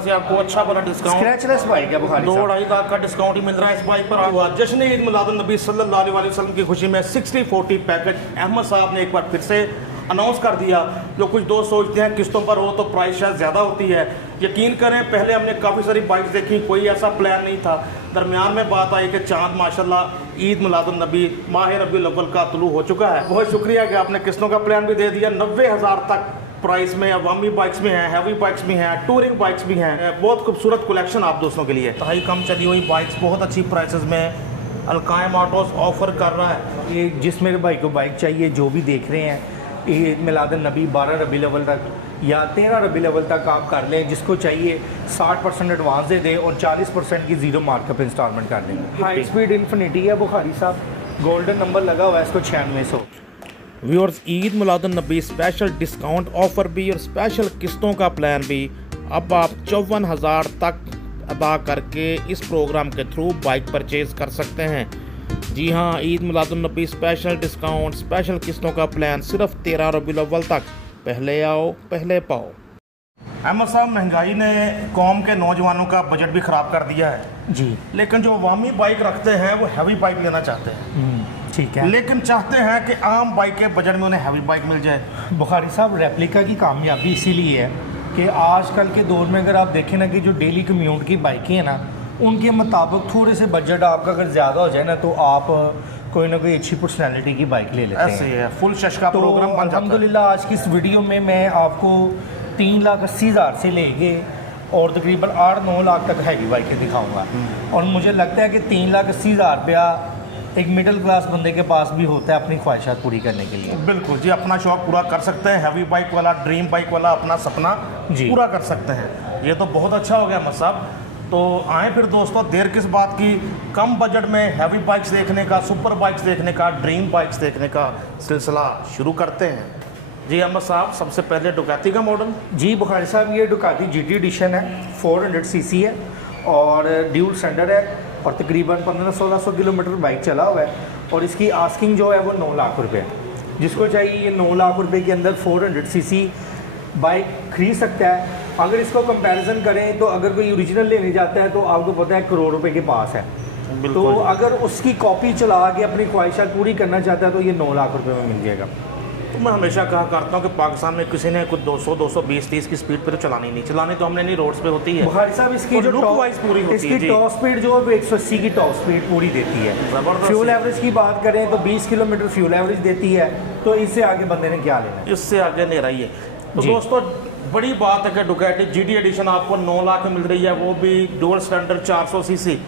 से आपको अच्छा बड़ा डिस्काउंट, स्क्रैचलेस बाइक है बुखारी साहब। 2-2.5 लाख का डिस्काउंट ही मिल रहा है इस बाइक पर। जश्न ईद मिलादुन नबी सल्लल्लाहु अलैहि वसल्लम की खुशी में 60-40 पैकेज अहमद साहब ने एक बार फिर से अनाउंस कर दिया। जो कुछ दोस्त सोचते हैं किस्तों पर हो तो प्राइस शायद ज़्यादा होती है, यकीन करें पहले हमने काफ़ी सारी बाइक्स देखी, कोई ऐसा प्लान नहीं था। दरमियान में बात आई कि चांद माशाल्लाह ईद मिलादुन नबी माह रबीउल अव्वल का तुलू हो चुका है। बहुत शुक्रिया कि आपने किस्तों का प्लान भी दे दिया। 90,000 तक प्राइस में अवामी बाइक्स में हैं, हैवी बाइक्स भी हैं, टूरिंग बाइक्स भी हैं। बहुत खूबसूरत कलेक्शन आप दोस्तों के लिए। हाई कम चली हुई बाइक्स बहुत अच्छी प्राइसेस में अलकायम ऑटोस ऑफर कर रहा है। ये जिस मेरे भाई को बाइक चाहिए, जो भी देख रहे हैं, ईद मिलादुन नबी 12 रबीउल अव्वल तक या 13 रबीउल अव्वल तक आप कर लें। जिसको चाहिए 60% एडवांस दे दें और 40% की ज़ीरो मार्कअप इंस्टॉलमेंट कर दें। हाई स्पीड इन्फिनिटी है बुखारी साहब, गोल्डन नंबर लगा हुआ है इसको 9600। व्यूअर्स, ईद मिलादुन नबी स्पेशल डिस्काउंट ऑफर भी और स्पेशल किस्तों का प्लान भी अब आप 54,000 तक अदा करके इस प्रोग्राम के थ्रू बाइक परचेज कर सकते हैं। जी हाँ, ईद मिलादुन नबी स्पेशल डिस्काउंट, स्पेशल किस्तों का प्लान सिर्फ 13 रबीउल अव्वल तक। पहले आओ पहले पाओ। अहमद साहब, महंगाई ने कौम के नौजवानों का बजट भी ख़राब कर दिया है जी, लेकिन जो अवामी बाइक रखते हैं वो हैवी बाइक लेना चाहते हैं। ठीक है, लेकिन चाहते हैं कि आम बाइक के बजट में उन्हें हैवी बाइक मिल जाए। बुखारी साहब रेप्लिका की कामयाबी इसीलिए है कि आजकल के दौर में अगर आप देखें ना कि जो डेली कम्यूट की बाइकें हैं ना, उनके मुताबिक थोड़े से बजट आपका अगर ज़्यादा हो जाए ना तो आप कोई ना कोई अच्छी पर्सनैलिटी की बाइक ले लेते हैं। ऐसे है, फुल शश का तो प्रोग्राम बन जाता है। अल्हम्दुलिल्लाह आज की इस वीडियो में मैं आपको 3,80,000 से लेके और तकरीबन 8-9 लाख तक हैवी बाइकें दिखाऊंगा। और मुझे लगता है कि 3,80,000 रुपया एक मिडिल क्लास बंदे के पास भी होता है अपनी ख्वाहिशात पूरी करने के लिए। बिल्कुल जी, अपना शौक पूरा कर सकते हैं। हैवी बाइक वाला, ड्रीम बाइक वाला अपना सपना जी पूरा कर सकते हैं। ये तो बहुत अच्छा हो गया अहमद साहब। तो आए फिर दोस्तों, देर किस बात की, कम बजट में हैवी बाइक्स देखने का, सुपर बाइक्स देखने का, ड्रीम बाइक्स देखने का सिलसिला शुरू करते हैं। जी अहमद साहब, सबसे पहले डुकाती का मॉडल। जी बुखारी साहब, ये डुकाती GT एडिशन है, 400 सीसी है और ड्यूल स्टैंडर्ड है और तकरीबन 1500-1600 किलोमीटर बाइक चला हुआ है। और इसकी आस्किंग जो है वो 9 लाख रुपये है। जिसको चाहिए ये 9 लाख रुपये के अंदर 400 सीसी बाइक खरीद सकता है। अगर इसको कंपैरिजन करें तो अगर कोई ओरिजिनल लेने जाता है तो आपको पता है करोड़ रुपए के पास है। तो अगर उसकी कॉपी चला के अपनी ख्वाहिशात पूरी करना चाहता है तो ये 9 लाख रुपए में मिल जाएगा। तो मैं हमेशा कहा करता हूँ कि पाकिस्तान में किसी ने कुछ 200-220-30 की स्पीड पे तो चलानी नहीं, चलानी तो हमने नहीं, रोड्स पे होती है। बुखारी साहब, इसकी जो लुक वाइज पूरी होती है, इसकी टॉप स्पीड जो है वो 180 की टॉप स्पीड पूरी देती है। जबरदस्त। फ्यूल एवरेज की बात करें तो 20 किलोमीटर फ्यूल एवरेज देती है। तो इससे आगे बंदे ने क्या लेना है, इससे आगे नहीं रही है। तो दोस्तों, बड़ी बात है कि डुकाटी GT एडिशन आपको 9 लाख में मिल रही है, वो भी डुअल स्टैंडर्ड 400 सीसी,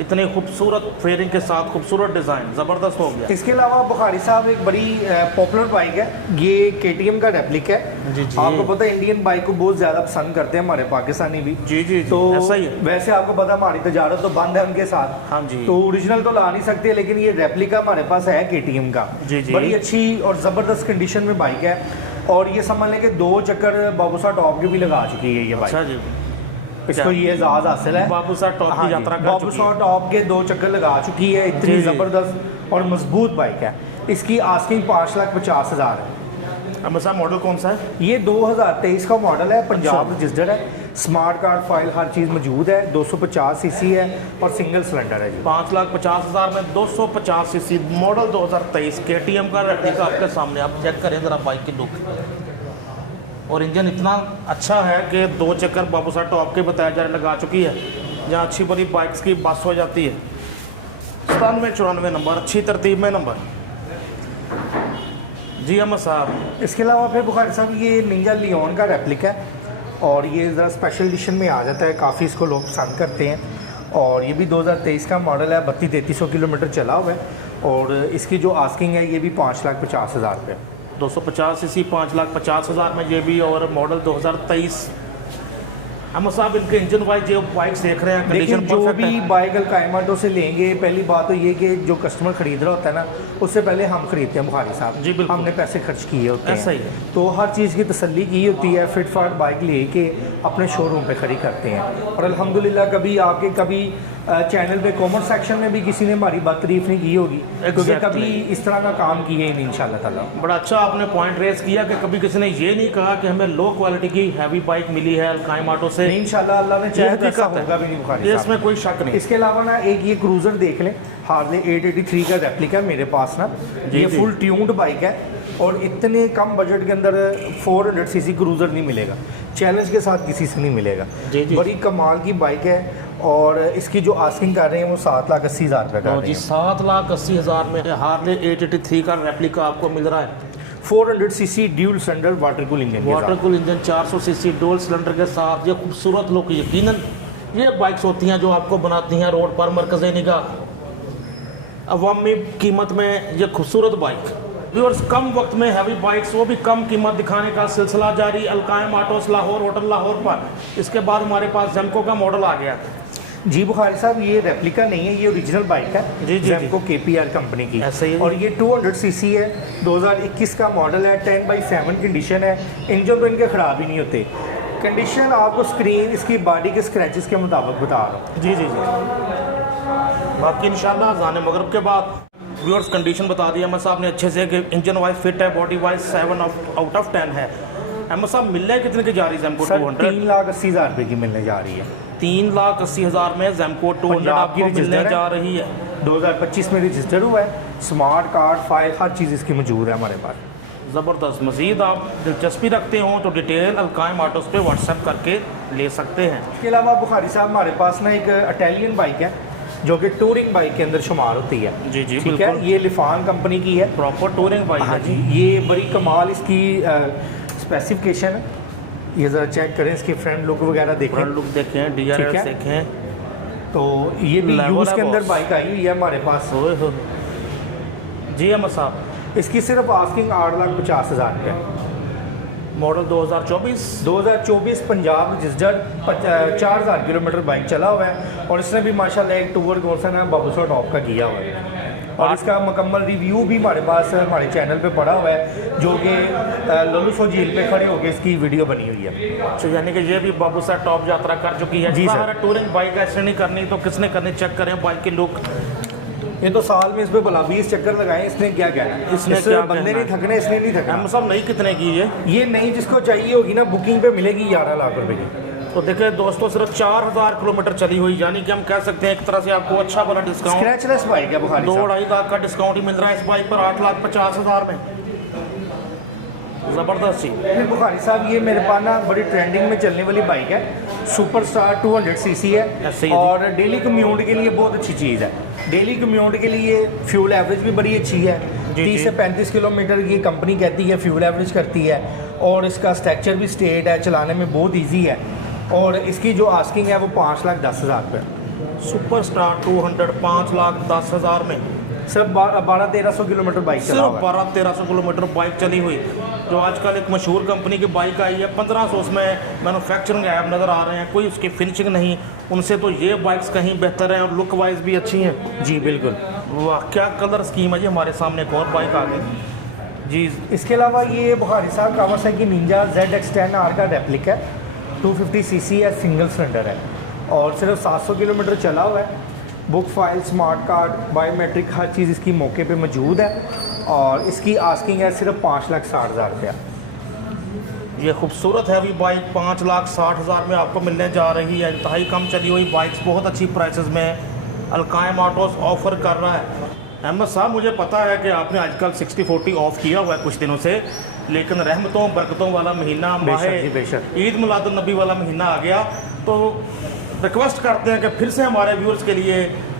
इतनी खूबसूरत फेयरिंग के साथ, खूबसूरत डिज़ाइन, ज़बरदस्त हो गया। इसके अलावा बुखारी साहब एक बड़ी पॉपुलर बाइक है, ये KTM का रेप्लिका है। जी जी, आपको पता है इंडियन बाइक को बहुत ज़्यादा पसंद करते हैं हमारे पाकिस्तानी भी। जी जी, तो ऐसा ही है। वैसे आपको पता हमारी तजारत तो बंद है उनके साथ। हाँ जी। तो ओरिजिनल तो ला नहीं सकते, लेकिन ये रेप्लिका हमारे पास है KTM का। जी जी, बड़ी अच्छी और ज़बरदस्त कंडीशन में बाइक है। और ये समझ लें कि 2 चक्कर बाबूसा टॉप के भी लगा चुकी है ये बाइक। अच्छा जी, इसको ये एजाज हासिल है। बाबूसा टॉप की यात्रा कर चुकी है। बाबूसा टॉप के 2 चक्कर लगा चुकी है। इतनी ज़बरदस्त और मजबूत बाइक है। इसकी आस्किंग 5,50,000 है। अहमद साहब, मॉडल कौन सा है? ये 2023 का मॉडल है, पंजाब रजिस्टर्ड है, स्मार्ट कार्ड फाइल हर चीज़ मौजूद है, 250 सीसी है और सिंगल सिलेंडर है जी। 5,50,000 में 250 सीसी मॉडल 2023 KTM का रेप्लिका आपके सामने। आप चेक करें ज़रा बाइक की लुक, और इंजन इतना अच्छा है कि 2 चक्कर बाबूसा टॉप के बताया जा रहा लगा चुकी है। जहाँ अच्छी बड़ी बाइक्स की बस हो जाती है। 97-94 नंबर, अच्छी तरतीब में नंबर। जी अहमद साहब, इसके अलावा फिर बुखारी साहब ये निंजा लियोन का रेप्लिका है और ये ज़रा स्पेशल एडिशन में आ जाता है, काफ़ी इसको लोग पसंद करते हैं। और ये भी 2023 का मॉडल है, 32-3300 किलोमीटर चला हुआ है। और इसकी जो आस्किंग है ये भी 5,50,000 रुपये। 250 सीसी 5,50,000 में ये भी, और मॉडल 2023। अहमद साहब, इनके इंजन वाइज जो बाइक्स देख रहे हैं, लेकिन कंडीशन जो परफेक्ट भी है। बाइक अलकायम ऑटो से लेंगे, पहली बात तो ये कि जो कस्टमर खरीद रहा होता है ना, उससे पहले हम खरीदते हैं बुखारी साहब। जी बिल्कुल, हमने पैसे खर्च किए होते हैं। ऐसा ही है। तो हर चीज़ की तसल्ली की होती है, फिट फाट बाइक लेके अपने शोरूम पे खड़ी करते हैं। और अल्हम्दुलिल्लाह कभी चैनल पे कॉमर्स सेक्शन में भी किसी ने हमारी बात तारीफ नहीं की होगी, क्योंकि Exactly. कभी इस तरह का काम किए ही नहीं इंशाल्लाह ताला। बड़ा अच्छा आपने पॉइंट रेज किया कि कभी किसी ने ये नहीं कहा कि हमें लो क्वालिटी की हैवी बाइक मिली है अलकायम ऑटो से। नहीं, इंशाल्लाह अल्लाह ने चाहे तो ऐसा हकीकत है। होगा भी नहीं बुखारी ये साहब। इसमें कोई शक नहीं। इसके अलावा ना एक ये क्रूज़र देख लें, हार्ले 883 का रेप्लिका मेरे पास ना, ये जी। फुल ट्यून्ड बाइक है और इतने कम बजट के अंदर 400 सीसी क्रूज़र नहीं मिलेगा, चैलेंज के साथ किसी से नहीं मिलेगा। जी, जी। बड़ी कमाल की बाइक है और इसकी जो आस्किंग कर रहे हैं वो 7,80,000 रुपये कर रहे जी हैं। 7,80,000 में हार्ले 883 का रेप्लिका आपको मिल रहा है। 400 CC dual cylinder water cool engine के वाटर साथ। कूल इंजन 400 सीसी डोल सिलेंडर के साथ। ये खूबसूरत लुक, यकीनन ये बाइक्स होती हैं जो आपको बनाती हैं रोड पर मरकज़ निगाह अवामी कीमत में। ये खूबसूरत बाइक व्यूअर्स, कम वक्त में हैवी बाइक्स, वो भी कम कीमत दिखाने का सिलसिला जारी अलकायम ऑटोस लाहौर, होटल लाहौर पर। इसके बाद हमारे पास जेमको का मॉडल आ गया। जी बुखारी साहब, ये रेप्लिका नहीं है, ये ओरिजिनल बाइक है। जी, जी, जेमको KPR कंपनी की। ऐसे ही है। और ये 200 सीसी है, 2021 का मॉडल है, 10/7 कंडीशन है। इंजन तो इनके ख़राब ही नहीं होते। कंडीशन आपको स्क्रीन इसकी बॉडी के स्क्रैचेस के मुताबिक बता रहा हूँ। जी जी जी। बाकी इंशाल्लाह अज़ान मगरिब के बाद व्यूअर्स कंडीशन बता दिया अहमद साहब ने अच्छे से कि इंजन वाइज फिट है, बॉडी वाइज 7 आउट ऑफ 10 है। अहमद साहब मिलने कितने की जा रही है जेमको सर 200? 3,80,000 रुपये की मिलने जा रही है। 3,80,000 में जेमको 200 पंजाब की आपको मिलने रजिस्टर है। जा रही है। 2025 में रजिस्टर हुआ है, स्मार्ट कार्ड, फाइल, हर चीज़ इसकी मौजूद है हमारे पास। ज़बरदस्त। मज़ीद आप दिलचस्पी रखते हो तो डिटेल अलकायम ऑटोस पे व्हाट्सएप करके ले सकते हैं। इसके अलावा बुखारी साहब हमारे पास ना एक इटालियन बाइक है जो कि टूरिंग बाइक के अंदर शुमार होती है। जी जी, ठीक है, बिल्कुल। ये लिफान कंपनी की है। प्रॉपर टूरिंग बाइक हाँ है जी, ये बड़ी कमाल इसकी स्पेसिफिकेशन है। ये ज़रा चेक करें, इसके फ्रंट लुक वगैरह देखें। फ्रंट लुक देखें, ठीक DRL है। देखें। तो ये भी Level यूज़ है के अंदर boss। बाइक आई हुई है हमारे पास। ओए हो। जी अहमद साहब, इसकी सिर्फ आस्किंग 8,50,000 रुपये। Model 2024। 2024 Punjab registered, 4,000 kilometre bike चला हुआ है और इसने भी माशाल्लाह एक टूर कोर्स है ना बाबूसर टॉप का किया हुआ है। और इसका मुकम्मल रिव्यू भी हमारे पास हमारे चैनल पे पड़ा हुआ है, जो कि ललुसो झील पे खड़े होकर इसकी वीडियो बनी हुई है। अच्छा, यानी कि ये भी बाबूसर टॉप यात्रा कर चुकी है। जी, सर। ज़ाहिर है टूरिंग बाइक ऐसे नहीं करनी तो किसने करनी? चेक करें बाइक की लुक। ये तो साल में इस पर भला 20 चक्कर लगाए, इसने क्या कहना है? इसने इससे क्या बंदे कहना नहीं है? थकने, इसने नहीं अहमद थकना। साहब नई कितने की ये नई जिसको चाहिए होगी ना, बुकिंग पे मिलेगी 11 लाख रुपए की। तो देखिए दोस्तों, सिर्फ 4,000 किलोमीटर चली हुई, यानी कि हम कह सकते हैं एक तरह से आपको अच्छा बड़ा डिस्काउंट, स्क्रैचलेस बाइक है बुखारी साहब। 2-2.5 लाख का डिस्काउंट ही मिल रहा है इस बाइक पर 8,50,000 में। ज़बरदस्त जी। फिर बुखारी साहब, ये मेरे पास ना बड़ी ट्रेंडिंग में चलने वाली बाइक है, सुपर स्टार 200 सीसी ऐसे है ही और डेली कम्यूट के लिए बहुत अच्छी चीज़ है। डेली कम्यूट के लिए फ्यूल एवरेज भी बड़ी अच्छी है। जी, 30 जी। से 35 किलोमीटर की कंपनी कहती है फ्यूल एवरेज करती है और इसका स्ट्रक्चर भी स्ट्रेट है, चलाने में बहुत ईजी है। और इसकी जो आस्किंग है वो 5,10,000 रुपये। सुपर स्टार 200 5,10,000 में सिर्फ 1200-1300 किलोमीटर बाइक चला सिर्फ हुआ है। 1200-1300 किलोमीटर बाइक चली हुई, जो आजकल एक मशहूर कंपनी की बाइक आई है 1500, उसमें मैन्युफैक्चरिंग ऐप नज़र आ रहे हैं, कोई उसकी फिनिशिंग नहीं। उनसे तो ये बाइक्स कहीं बेहतर हैं और लुक वाइज भी अच्छी हैं। जी बिल्कुल। वाह, क्या कलर स्कीम है जी। हमारे सामने एक और बाइक आ गई जी। इसके अलावा ये बुखारी साहब कावासाकी निंजा ZX10R का रेप्लिका है, 250 सीसी है, सिंगल सिलेंडर है और सिर्फ 700 किलोमीटर चला हुआ है। Book file, smart card, biometric, हर चीज़ इसकी मौके पे मौजूद है और इसकी आस्किंग है सिर्फ 5,60,000 रुपया। ये खूबसूरत हैवी बाइक 5,60,000 में आपको मिलने जा रही है। इंतहाई कम चली हुई बाइक्स बहुत अच्छी प्राइसेस में अलकायम ऑटोस ऑफर कर रहा है। अहमद साहब, मुझे पता है कि आपने आजकल 60-40 ऑफ किया हुआ है कुछ दिनों से, लेकिन रहमतों बरकतों वाला महीना, बेशक जी, बेशक। ईद मिलादुन नबी वाला महीना आ गया, तो रिक्वेस्ट करते हैं कि फिर से हमारे व्यूअर्स के लिए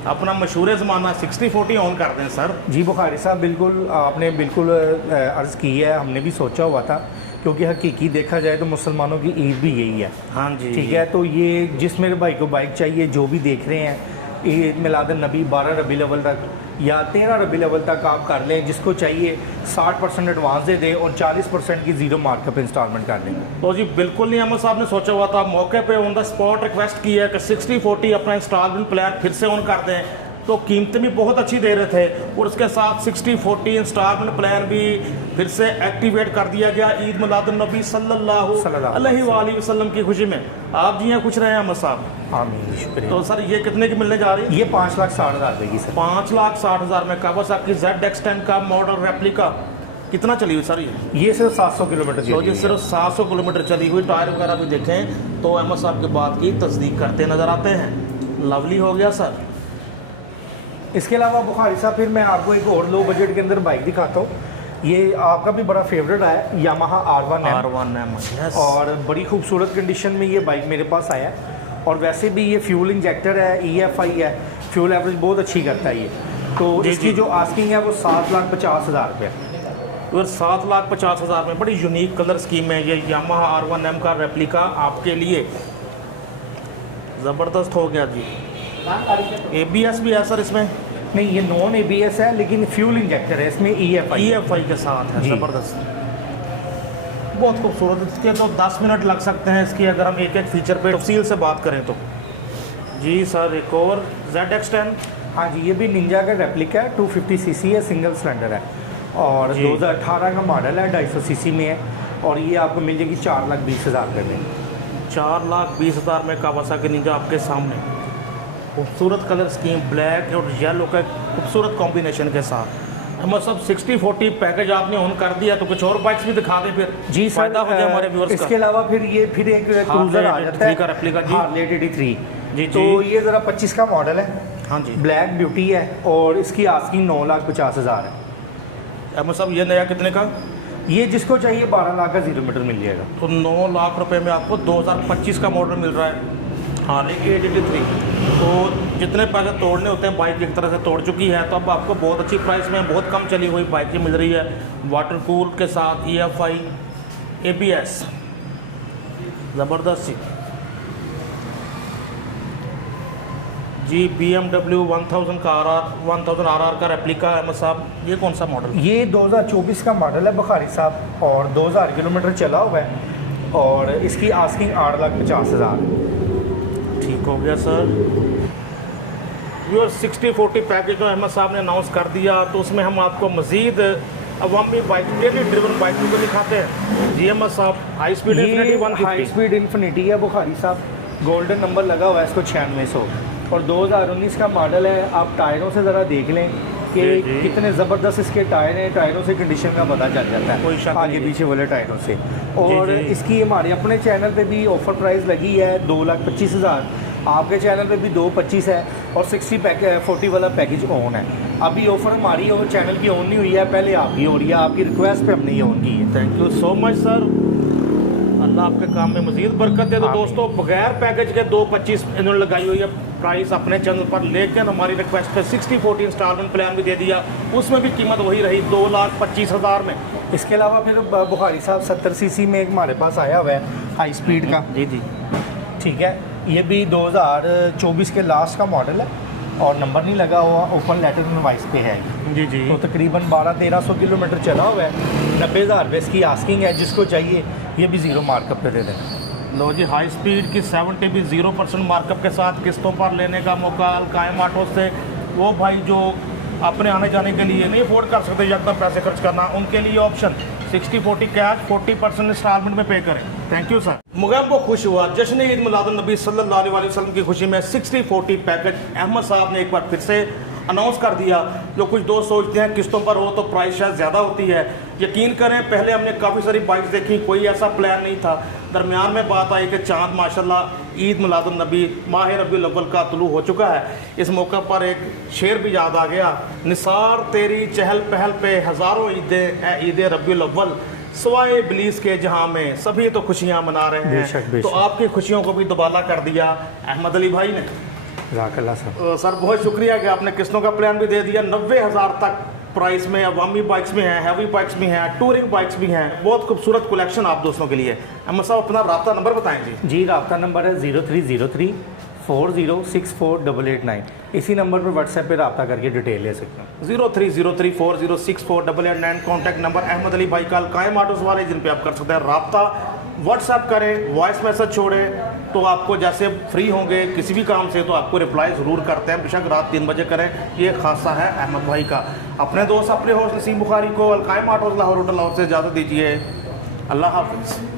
अपना मशहूर ज़माना 60-40 ऑन कर दें सर। जी बुखारी साहब, बिल्कुल आपने बिल्कुल अर्ज़ की है, हमने भी सोचा हुआ था, क्योंकि हकीकी देखा जाए तो मुसलमानों की ईद भी यही है। हाँ जी, ठीक है, तो ये जिस मेरे भाई को बाइक चाहिए, जो भी देख रहे हैं, ईद मिलादुन नबी 12 रबी अव्वल तक या 13 रबी अव्वल तक आप कर लें, जिसको चाहिए 60% एडवांस दे दें और 40% की ज़ीरो मार्कअप इंस्टॉलमेंट कर देंगे। तो जी बिल्कुल नहीं, अहमद साहब ने सोचा हुआ था, मौके पे ऑन द स्पॉट रिक्वेस्ट की है कि 60-40 अपना इंस्टॉलमेंट प्लान फिर से ऑन कर दें। तो कीमतें भी बहुत अच्छी दे रहे थे और उसके साथ 60-40 इंस्टॉलमेंट प्लान भी फिर से एक्टिवेट कर दिया गया ईद मिलादुन नबी सल्लल्लाहु अलैहि वसल्लम की खुशी में। आप जी यहाँ खुश रहे हैं अहमद साहब। आमीन, शुक्रिया। तो सर ये कितने की मिलने जा रही है? ये 5,60,000 देगी सर। 5,60,000 में कावासाकी ZX10 का मॉडल रेप्लिका कितना चली हुई सर ये सिर्फ 700 किलोमीटर तो ये सिर्फ 700 किलोमीटर चली हुई। टायर वगैरह भी देखें तो अहमद साहब की बात की तस्दीक करते नज़र आते हैं। लवली हो गया सर। इसके अलावा बुखारी साहब फिर मैं आपको एक और लो बजट के अंदर बाइक दिखाता हूँ। ये आपका भी बड़ा फेवरेट है, यामाहा R1M। यस। और बड़ी खूबसूरत कंडीशन में ये बाइक मेरे पास आया है और वैसे भी ये फ्यूल इंजेक्टर है, EFI है, फ्यूल एवरेज बहुत अच्छी करता है ये। तो इसकी जो आस्किंग है वो 7,50,000 रुपये। तो 7,50,000 में बड़ी यूनिक कलर स्कीम है ये यामाहा R1M का रेप्लिका आपके लिए ज़बरदस्त हो गया जी। ABS भी है सर इसमें? नहीं, ये नॉन ABS है लेकिन फ्यूल इंजेक्टर है, इसमें EFI के साथ है। ज़बरदस्त, बहुत खूबसूरत। इसके तो 10 मिनट लग सकते हैं इसकी अगर हम एक एक फीचर पे तफसील से बात करें तो। जी सर, एक और ZX10। हाँ जी, ये भी निंजा का रेप्लिका है, 250 सीसी है, सिंगल सिलेंडर है और 2018 का मॉडल है, 250 सीसी में है और ये आपको मिल जाएगी 4,20,000 रुपये में। 4,20,000 में कावासाकी निंजा आपके सामने। खूबसूरत कलर स्कीम, ब्लैक और येलो का खूबसूरत कॉम्बिनेशन के साथ। हम सब 60-40 पैकेज आपने ऑन कर दिया तो कुछ और बाइक्स भी दिखा दें फिर। जी सर, फायदा हो जाए हमारे व्यूअर्स का। इसके अलावा फिर ये फिर एक क्रूजर आ जाता है का रेप्लिका जी। हार्ले 83 जी। तो ये ज़रा 25 का मॉडल है। हाँ जी, ब्लैक ब्यूटी है और इसकी आस्किंग 9,50,000 है। हम सब ये नया कितने का? ये जिसको चाहिए 12 लाख का 0 मीटर मिल जाएगा। तो 9 लाख रुपए में आपको 2025 का मॉडल मिल रहा है हार्ले 83। तो जितने पैसे तोड़ने होते हैं बाइक एक तरह से तोड़ चुकी है, तो अब आपको बहुत अच्छी प्राइस में बहुत कम चली हुई बाइक की मिल रही है। वाटर कूल के साथ EFI ABS, ज़बरदस्त जी। BMW 1000 का RR का रेप्लिका है अहमद साहब, ये कौन सा मॉडल? ये 2024 का मॉडल है बुखारी साहब और 2000 किलोमीटर चला हुआ है और इसकी आस्किंग 8,50,000। ठीक हो गया सर। योर 60-40 पैकेज जो अहमद साहब ने अनाउंस कर दिया तो उसमें हम आपको मज़ीद अवामी बाइक, डेली ड्रिवन बाइक को दिखाते हैं जी अहमद साहब। High speed infinity 150। High speed infinity है बुखारी साहब, गोल्डन नंबर लगा हुआ है इसको 9600 और 2019 का मॉडल है। आप टायरों से ज़रा देख लें कि कितने ज़बरदस्त इसके टायर हैं। टायरों से कंडीशन का पता चल जाता है, आगे पीछे वाले टायरों से। और इसकी हमारे अपने चैनल पे भी ऑफ़र प्राइस लगी है 2,25,000। आपके चैनल पे भी 2,25 है और 60-40 वाला पैकेज ऑन है। अभी ऑफ़र हमारी और चैनल की ऑन नहीं हुई है, पहले आपकी हो रही है। आपकी रिक्वेस्ट पे हमने ये ऑन की है। Thank you so much sir, Allah आपके काम में मज़ीद बरकत दे। तो दोस्तों, बगैर पैकेज के 2,25 इन्होंने लगाई हुई है प्राइस अपने चैनल पर, लेकिन हमारी रिक्वेस्ट पे 60-40 इंस्टॉलमेंट प्लान भी दे दिया, उसमें भी कीमत वही रही 2,25,000 में। इसके अलावा फिर बुखारी साहब 70 सीसी में एक हमारे पास आया हुआ है हाई स्पीड का। जी जी, ठीक है, ये भी 2024 के लास्ट का मॉडल है और नंबर नहीं लगा हुआ, ओपन लेटर इनवॉइस पे है। जी जी। तो तकरीबन 1200-1300 किलोमीटर चला हुआ है। 90,000 रुपये इसकी आस्किंग है। जिसको चाहिए ये भी 0 मार्कअप पे दे देना। लो जी, हाई स्पीड की 70 भी 0% मार्कअप के साथ किस्तों पर लेने का मौका कायम ऑटो से। वो भाई जो अपने आने जाने के लिए नहीं अफोर्ड कर सकते एकदम पैसे खर्च करना, उनके लिए ऑप्शन 60-40 कैश, 40% इंस्टॉलमेंट में पे करें। Thank you sir. मुग़म को खुश हुआ जश्न ईद मिलादुन नबी सल्लल्लाहु अलैहि वसल्लम की खुशी में 60-40 पैकेज अहमद साहब ने एक बार फिर से अनाउंस कर दिया। जो कुछ दोस्त सोचते हैं किस्तों पर हो तो प्राइस शायद ज़्यादा होती है, यकीन करें पहले हमने काफ़ी सारी बाइक्स देखी, कोई ऐसा प्लान नहीं था। दरमियान में बात आई कि चाँद माशाल्लाह ईद मिलादुन नबी माह रबीउल अव्वल का तुलू हो चुका है। इस मौके पर एक शेर भी याद आ गया, निसार तेरी चहल पहल पे हज़ारों ईदें ईद रबीउल अव्वल, सवाए इब्लीस के जहां में सभी तो खुशियां मना रहे हैं। बेशक, बेशक। तो आपकी खुशियों को भी दुबाला कर दिया अहमद अली भाई ने। सर बहुत शुक्रिया कि आपने किस्तों का प्लान भी दे दिया। 90,000 तक प्राइस में अवामी बाइक्स में है, हैवी बाइक्स भी हैं, टूरिंग बाइक्स भी हैं। बहुत खूबसूरत कलेक्शन आप दोस्तों के लिए। अहमद साहब अपना रब्ता नंबर बताएं जी। जी, रब्ता नंबर है 0303 4064 इसी नंबर पर व्हाट्सएप पे रब्ता करके डिटेल ले सकते हैं। 0303 4064 कॉन्टैक्ट नंबर अहमद अली भाई का कायम ऑटोस वाले, जिन पे आप कर सकते हैं रब्ता। व्हाट्सएप करें, वॉइस मैसेज छोड़ें, तो आपको जैसे फ्री होंगे किसी भी काम से तो आपको रिप्लाई ज़रूर करते हैं, बेशक रात 3 बजे करें। ये खासा है अहमद भाई का। अपने दोस्त अपने होस्ट नसीम बुखारी को Alqaim art house Lahore hotel Lahore से इजाज़त दीजिए। अल्लाह हाफ़िज़।